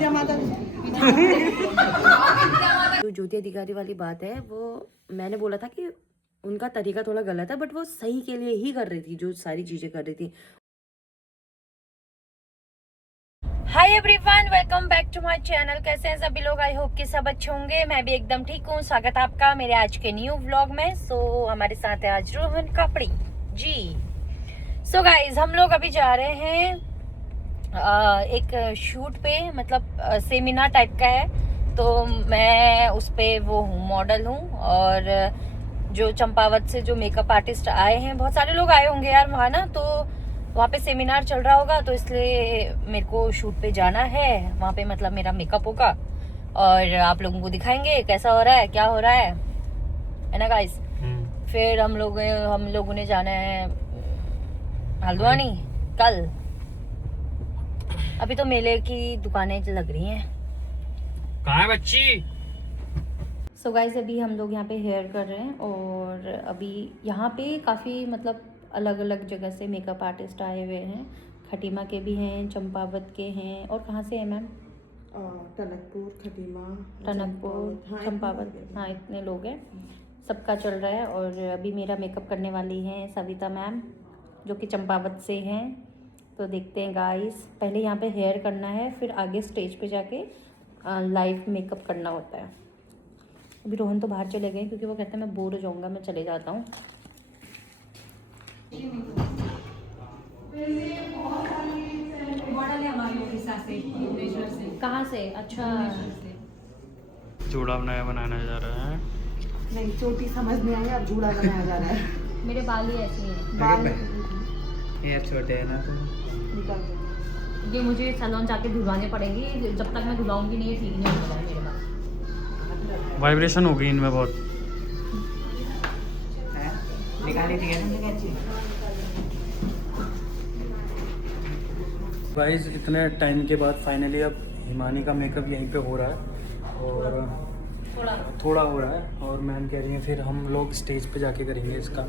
विद्या माता जो ज्योति अधिकारी वाली बात है, वो मैंने बोला था कि उनका तरीका थोड़ा गलत है, बट वो सही के लिए ही कर रही थी जो सारी चीजें कर रही थी। Hi everyone, welcome back to my channel. कैसे हैं सभी लोग? आई होप कि सब अच्छे होंगे। मैं भी एकदम ठीक हूँ। स्वागत है आपका मेरे आज के न्यू व्लॉग में। हमारे साथ है आज रोहन कापड़ी जी। गाइज, हम लोग अभी जा रहे हैं एक शूट पे, मतलब सेमिनार टाइप का है। तो मैं उस पे वो हूँ, मॉडल हूँ। और जो चंपावत से जो मेकअप आर्टिस्ट आए हैं, बहुत सारे लोग आए होंगे यार वहाँ ना, तो वहाँ पे सेमिनार चल रहा होगा, तो इसलिए मेरे को शूट पे जाना है। वहाँ पे मतलब मेरा मेकअप होगा और आप लोगों को दिखाएंगे कैसा हो रहा है, क्या हो रहा है ना गाइस। फिर हम लोगों ने जाना है हल्द्वानी कल। अभी तो मेले की दुकानें लग रही हैं। कहाँ है बच्ची? गाइस, अभी हम लोग यहाँ पे हेयर कर रहे हैं और अभी यहाँ पे काफ़ी मतलब अलग अलग जगह से मेकअप आर्टिस्ट आए हुए हैं। खटीमा के भी हैं, चंपावत के हैं, और कहाँ से है मैम? टनकपुर, खटीमा, टनकपुर, चंपावत, हाँ इतने लोग हैं। सबका चल रहा है। और अभी मेरा मेकअप करने वाली हैं सविता मैम, जो कि चंपावत से हैं। तो देखते हैं गाइस, पहले यहाँ पे हेयर करना है, फिर आगे स्टेज पे जाके लाइव मेकअप करना होता है। अभी रोहन तो बाहर चले गए क्योंकि वो कहते हैं मैं बोर हो जाऊँगा, मैं चले जाता हूँ। कहाँ से? अच्छा, जूड़ा बनाना जा रहा है। नहीं, चोटी समझ में आई, अब जूड़ा बनाया जा रहा है। मेरे बाल ही ऐसे हैं। बाल यार छोटे है ना, तो निकल गए। ये मुझे सैलून जाके धुलवाने पड़ेंगे। जब तक मैं धुलाऊंगी नहीं, ये ठीक नहीं होगा मेरे बाल। वाइब्रेशन हो गई इनमें बहुत। निकाली थी ना गाइस, इतने टाइम के बाद फाइनली अब हिमानी का मेकअप यहीं पे हो रहा है और थोड़ा हो रहा है। और मैम कह रही हैं फिर हम लोग स्टेज पे जाके करेंगे इसका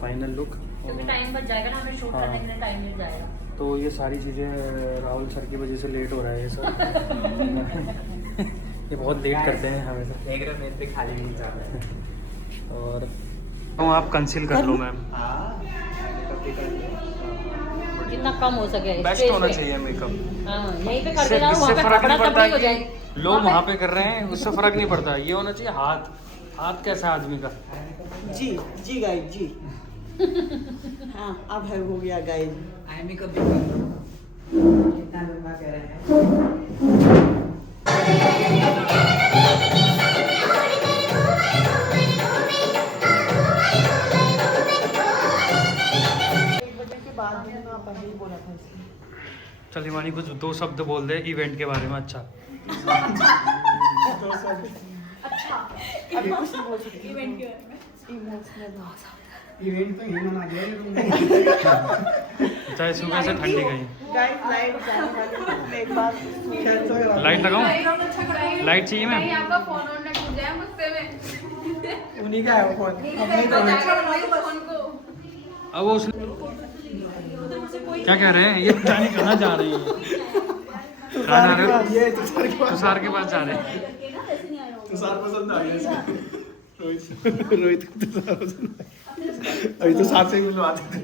फाइनल लुक। टाइम बच जाएगा ना, हमें शूट करने के लिए टाइम मिल जाएगा। तो ये सारी चीज़ें राहुल सर की वजह से लेट हो रहा है ये सब। ये बहुत लेट करते हैं हमेशा। देख रहे मेरे पे खाली नहीं जा रहा है। और तो आप कंसील कर लो मैम। जितना कम हो सके बेस्ट होना चाहिए मेकअप। हाँ, यहीं पे करते जाओ, वहाँ पे कपड़ा तब हो जाएगा। लोग वहाँ पे कर रहे हैं, उससे फर्क नहीं पड़ता। ये होना चाहिए हाथ कैसा आदमी का। जी जी गाइड जी। हाँ, अब है हो गया गाइड। आई मेकअप कितना लंबा कह रहे हैं। चल हिमानी, कुछ 2 शब्द बोल दे इवेंट के बारे में। अच्छा अभी कुछ नहीं बोल सकती इवेंट के बारे में। इवेंट तो ही मना गया। चाहे सुबह से ठंडी गई। गाइस, लाइट जाने वाली, एक बार लाइट लगाऊं? लाइट चाहिए मैम? आपका फोन ऑन ना टूट जाए मुझसे में। उन्हीं का है वो फोन। फोन को अब वो क्या कह रहे हैं? ये पता नहीं कहाँ जा रही है। कहाँ जा रहे हो? ये तुषार के पास जा रहे हैं। तुषार पसंद आ गया। रोहित को तुषार पसंद आया। अभी तो साथ से मिलवाते थे।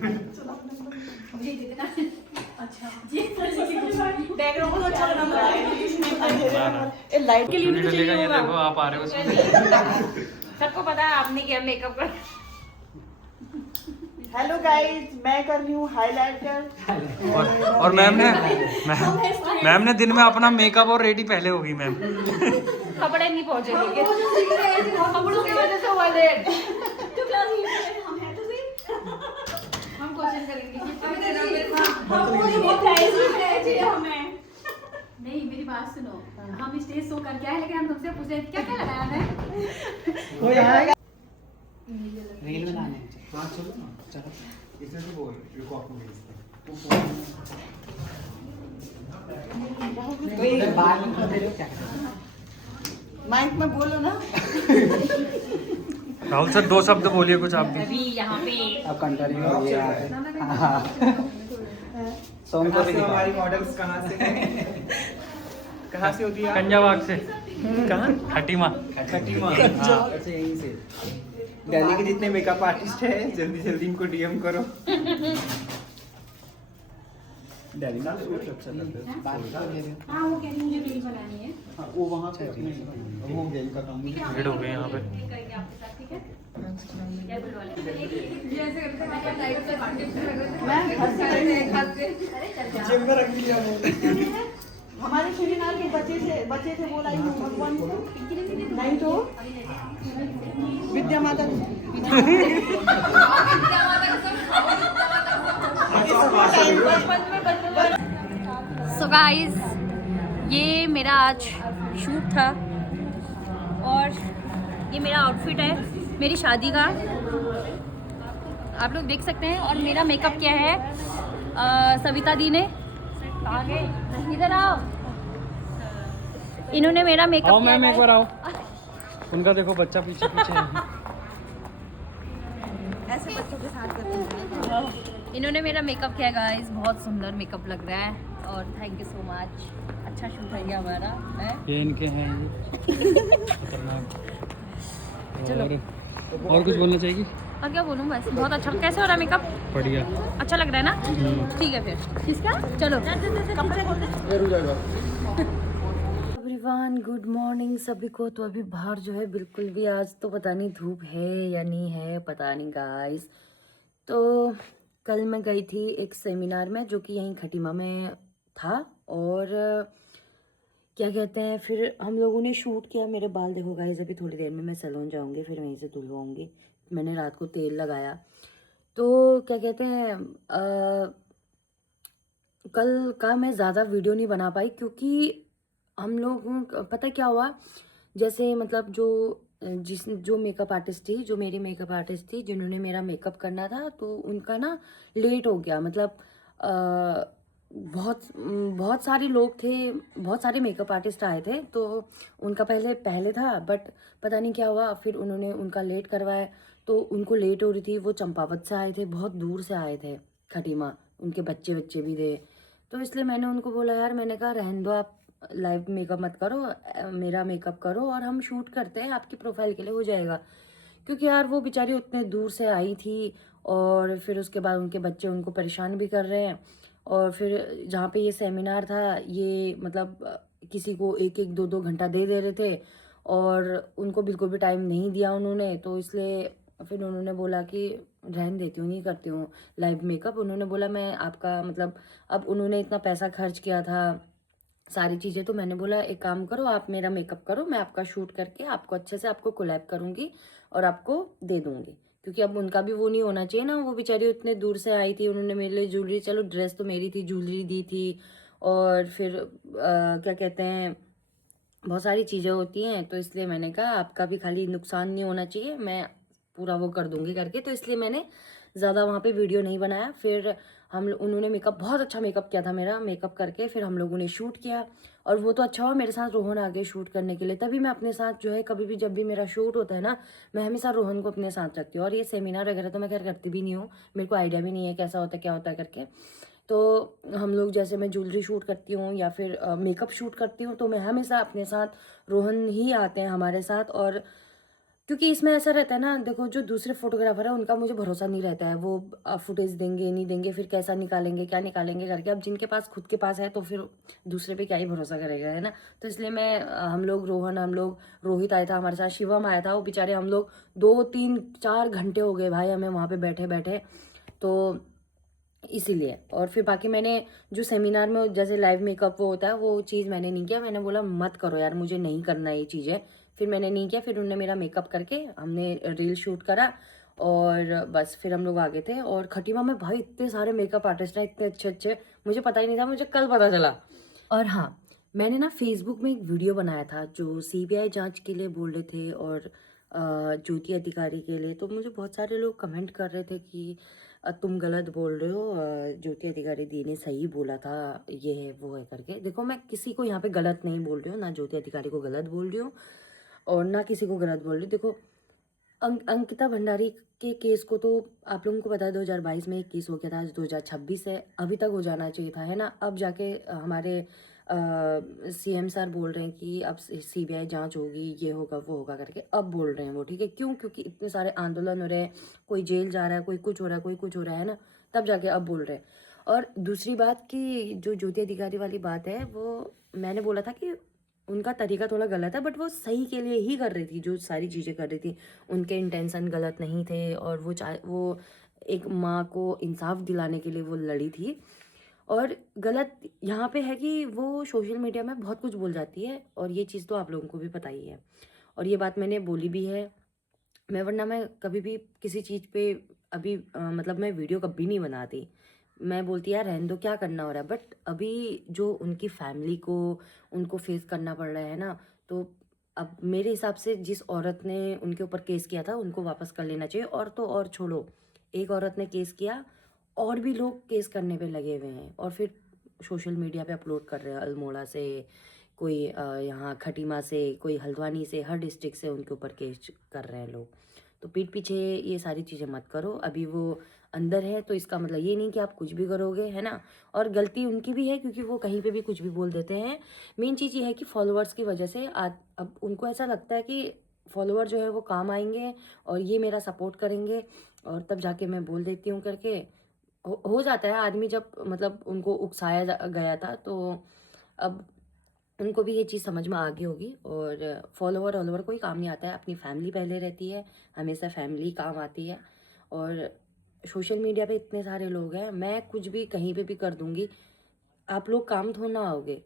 ये लाइट के लिए नहीं डलेगा। ये देखो आप आ रहे हो उसमें। सबको पता है आपने किया मेकअप कर। हेलो गाइस, मैं कर रही हूँ हाइलाइटर। और मैम ने दिन में अपना मेकअप और रेडी पहले होगी मैम। कपड़े नहीं पहुंचे कपड़ों की वजह से हुआ लेट। हम क्वेश्चन करेंगे नहीं, मेरी बात सुनो। हम स्टेज शो करके आए, लेकिन हम तुमसे पूछे क्या क्या लगाया है। हो जाएगा। रील बनाने। हाँ चलो ना, चलो इसमें तो वो रिकॉर्ड में बाल में खोदे लोग क्या माइक में बोलो ना। राहुल सर 2 शब्द बोलिए कुछ आप भी। अभी यहाँ पे अब कंट्री हो गया। सोम को भी हमारी मॉडल्स कहाँ से हैं? कहाँ से होती है? कंजाबाग से। कहाँ? खटीमा। खटीमा। हाँ, अच्छा यहीं से। दिल्ली के जितने मेकअप आर्टिस्ट हैं जल्दी जल्दी इनको डीएम करो। दिल्ली ना सूट अच्छा लगता है। हाँ वो कह रही मुझे रील बनानी है। हाँ, वो वहाँ पे अपने हो गया इनका काम। भीड़ हो गई यहाँ पे। करेंगे आपके साथ, ठीक है? क्या बुलवा ले? ये ऐसे करते हैं, मैं टाइप से आर्टिस्ट लग रहे थे। मैं हंस के जेब रख लिया वो। हमारे सूरीनाल के बच्चे से बोला भगवान को नहीं तो विद्या माता सो गाइस, ये मेरा आज शूट था और ये मेरा आउटफिट है मेरी शादी का, आप लोग देख सकते हैं। और मेरा मेकअप किया है सविता दी ने। आगे इधर आओ, इन्होंने मेरा मेकअप आओ किया मैम, एक है। बार आओ। उनका देखो बच्चा पीछे पीछे है। ऐसे बच्चों के साथ करते हैं। इन्होंने मेरा मेकअप किया गाइस, बहुत सुंदर मेकअप लग रहा है और थैंक यू सो मच। अच्छा शूट हो गया हमारा है? ये इनके हैं खतरनाक। और कुछ बोलना चाहेगी? और क्या बोलूँ, बस बहुत अच्छा। कैसे हो रहा है मेकअप? बढ़िया। अच्छा लग रहा है ना? ठीक है फिर किसका, चलो एवरीवन, गुड मॉर्निंग सभी को। तो अभी बाहर जो है बिल्कुल भी आज तो पता नहीं धूप है या नहीं है, पता नहीं गाइस। तो कल मैं गई थी एक सेमिनार में जो कि यहीं खटीमा में था और क्या कहते हैं, फिर हम लोगों ने शूट किया। मेरे बाल देखो गाइस, अभी थोड़ी देर में मैं सैलून जाऊंगी, फिर वहीं से धुलवाऊंगी। मैंने रात को तेल लगाया। तो क्या कहते हैं, कल का मैं ज़्यादा वीडियो नहीं बना पाई क्योंकि हम लोग पता क्या हुआ, जैसे मतलब जो मेकअप आर्टिस्ट थी, जो मेरी मेकअप आर्टिस्ट थी, जिन्होंने मेरा मेकअप करना था, तो उनका ना लेट हो गया। मतलब बहुत सारे लोग थे, बहुत सारे मेकअप आर्टिस्ट आए थे, तो उनका पहले था, बट पता नहीं क्या हुआ, फिर उन्होंने उनका लेट करवाया। तो उनको लेट हो रही थी, वो चंपावत से आए थे, बहुत दूर से आए थे खटीमा, उनके बच्चे भी थे। तो इसलिए मैंने उनको बोला यार, मैंने कहा रहने दो, आप लाइव मेकअप मत करो, मेरा मेकअप करो और हम शूट करते हैं, आपकी प्रोफाइल के लिए हो जाएगा। क्योंकि यार वो बेचारी उतने दूर से आई थी और फिर उसके बाद उनके बच्चे उनको परेशान भी कर रहे हैं। और फिर जहाँ पे ये सेमिनार था, ये मतलब किसी को 1-1, 2-2 घंटा दे रहे थे और उनको बिल्कुल भी टाइम नहीं दिया उन्होंने। तो इसलिए फिर उन्होंने बोला कि रहने देती हूँ, नहीं करती हूँ लाइव मेकअप। उन्होंने बोला मैं आपका मतलब, अब उन्होंने इतना पैसा खर्च किया था, सारी चीज़ें, तो मैंने बोला एक काम करो, आप मेरा मेकअप करो, मैं आपका शूट करके आपको अच्छे से आपको कोलैब करूँगी और आपको दे दूँगी। क्योंकि अब उनका भी वो नहीं होना चाहिए ना, वो बेचारी उतने दूर से आई थी, उन्होंने मेरे लिए ज्वेलरी, चलो ड्रेस तो मेरी थी, ज्वेलरी दी थी और फिर क्या कहते हैं, बहुत सारी चीज़ें होती हैं। तो इसलिए मैंने कहा आपका भी खाली नुकसान नहीं होना चाहिए, मैं पूरा वो कर दूँगी करके। तो इसलिए मैंने ज़्यादा वहाँ पे वीडियो नहीं बनाया। फिर उन्होंने मेकअप, बहुत अच्छा मेकअप किया था मेरा, मेकअप करके फिर हम लोगों ने शूट किया। और वो तो अच्छा हुआ मेरे साथ रोहन आ गए शूट करने के लिए, तभी मैं अपने साथ जो है कभी भी जब भी मेरा शूट होता है ना, मैं हमेशा रोहन को अपने साथ रखती हूँ। और ये सेमिनार वगैरह तो मैं खैर करती भी नहीं हूँ, मेरे को आइडिया भी नहीं है कैसा होता है क्या होता है करके। तो हम लोग जैसे मैं ज्वेलरी शूट करती हूँ या फिर मेकअप शूट करती हूँ, तो मैं हमेशा अपने साथ रोहन ही आते हैं हमारे साथ। और क्योंकि इसमें ऐसा रहता है ना, देखो जो दूसरे फोटोग्राफर है उनका मुझे भरोसा नहीं रहता है, वो फुटेज देंगे नहीं देंगे, फिर कैसा निकालेंगे क्या निकालेंगे करके। अब जिनके पास खुद के पास है तो फिर दूसरे पे क्या ही भरोसा करेगा, है ना। तो इसलिए मैं हम लोग रोहित आया था हमारे साथ, शिवम आया था, वो बेचारे हम लोग 2-3-4 घंटे हो गए भाई हमें वहाँ पे बैठे बैठे। तो इसीलिए, और फिर बाकी मैंने जो सेमिनार में जैसे लाइव मेकअप वो होता है, वो चीज़ मैंने नहीं किया। मैंने बोला मत करो यार, मुझे नहीं करना ये चीज़ें, फिर मैंने नहीं किया। फिर उन्होंने मेरा मेकअप करके हमने रील शूट करा और बस फिर हम लोग आगे थे। और खटीमा में भाई इतने सारे मेकअप आर्टिस्ट हैं, इतने अच्छे अच्छे, मुझे पता ही नहीं था, मुझे कल पता चला। और हाँ, मैंने ना फेसबुक में एक वीडियो बनाया था जो CBI जांच के लिए बोल रहे थे और ज्योति अधिकारी के लिए। तो मुझे बहुत सारे लोग कमेंट कर रहे थे कि तुम गलत बोल रहे हो, ज्योति अधिकारी दी ने सही बोला था, ये है वो है करके। देखो मैं किसी को यहाँ पे गलत नहीं बोल रही हूँ, ना ज्योति अधिकारी को गलत बोल रही हूँ और ना किसी को गलत बोल रही हूँ। देखो अंकिता भंडारी के केस को तो आप लोगों को पता है 2022 में एक केस हो गया था, आज 2026 है, अभी तक हो जाना चाहिए था, है ना। अब जाके हमारे सीएम सर बोल रहे हैं कि अब सीबीआई जांच होगी, ये होगा वो होगा करके अब बोल रहे हैं वो, ठीक है। क्यों? क्योंकि इतने सारे आंदोलन हो रहे हैं, कोई जेल जा रहा है, कोई कुछ हो रहा है, कोई कुछ हो रहा है ना, तब जाके अब बोल रहे हैं। और दूसरी बात कि जो ज्योति अधिकारी वाली बात है, वो मैंने बोला था कि उनका तरीका थोड़ा गलत है, बट वो सही के लिए ही कर रही थी, जो सारी चीज़ें कर रही थी उनके इंटेंशन गलत नहीं थे, और वो एक माँ को इंसाफ दिलाने के लिए वो लड़ी थी। और गलत यहाँ पे है कि वो सोशल मीडिया में बहुत कुछ बोल जाती है, और ये चीज़ तो आप लोगों को भी पता ही है, और ये बात मैंने बोली भी है। वरना मैं कभी भी किसी चीज़ पे अभी मतलब मैं वीडियो कभी नहीं बनाती, मैं बोलती यार रहने दो, क्या करना हो रहा है। बट अभी जो उनकी फैमिली को उनको फेस करना पड़ रहा है ना, तो अब मेरे हिसाब से जिस औरत ने उनके ऊपर केस किया था उनको वापस कर लेना चाहिए। और तो और छोड़ो, एक औरत ने केस किया, और भी लोग केस करने पे लगे हुए हैं, और फिर सोशल मीडिया पे अपलोड कर रहे हैं। अल्मोड़ा से कोई, यहाँ खटीमा से कोई, हल्द्वानी से, हर डिस्ट्रिक्ट से उनके ऊपर केस कर रहे हैं लोग। तो पीठ पीछे ये सारी चीज़ें मत करो। अभी वो अंदर है तो इसका मतलब ये नहीं कि आप कुछ भी करोगे, है ना। और गलती उनकी भी है क्योंकि वो कहीं पे भी कुछ भी बोल देते हैं। मेन चीज़ ये है कि फॉलोअर्स की वजह से अब उनको ऐसा लगता है कि फॉलोअर जो है वो काम आएंगे और ये मेरा सपोर्ट करेंगे, और तब जाके मैं बोल देती हूँ करके हो जाता है आदमी। जब मतलब उनको उकसाया गया था, तो अब उनको भी ये चीज़ समझ में आ गई होगी। और फॉलोअर वॉलोअर कोई काम नहीं आता है, अपनी फैमिली पहले रहती है, हमेशा फैमिली काम आती है। और सोशल मीडिया पे इतने सारे लोग हैं, मैं कुछ भी कहीं पे भी कर दूंगी, आप लोग काम थोड़ा ना आओगे।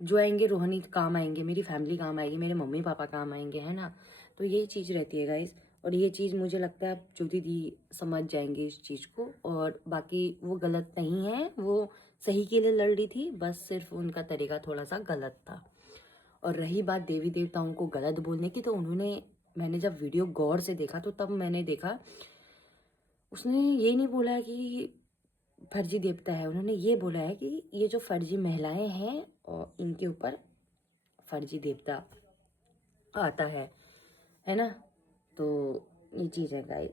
जो आएंगे रोहनी काम आएंगे, मेरी फैमिली काम आएगी, मेरे मम्मी पापा काम आएंगे, है ना। तो यही चीज़ रहती है गाइस, और ये चीज़ मुझे लगता है ज्योति दी समझ जाएंगे इस चीज़ को। और बाकी वो गलत नहीं है, वो सही के लिए लड़ रही थी, बस सिर्फ उनका तरीका थोड़ा सा गलत था। और रही बात देवी देवताओं को गलत बोलने की, तो मैंने जब वीडियो गौर से देखा तो तब मैंने देखा उसने ये नहीं बोला कि फर्जी देवता है, उन्होंने ये बोला है कि ये जो फर्जी महिलाएं हैं और इनके ऊपर फर्जी देवता आता है ना। तो ये चीज़ है गाइस।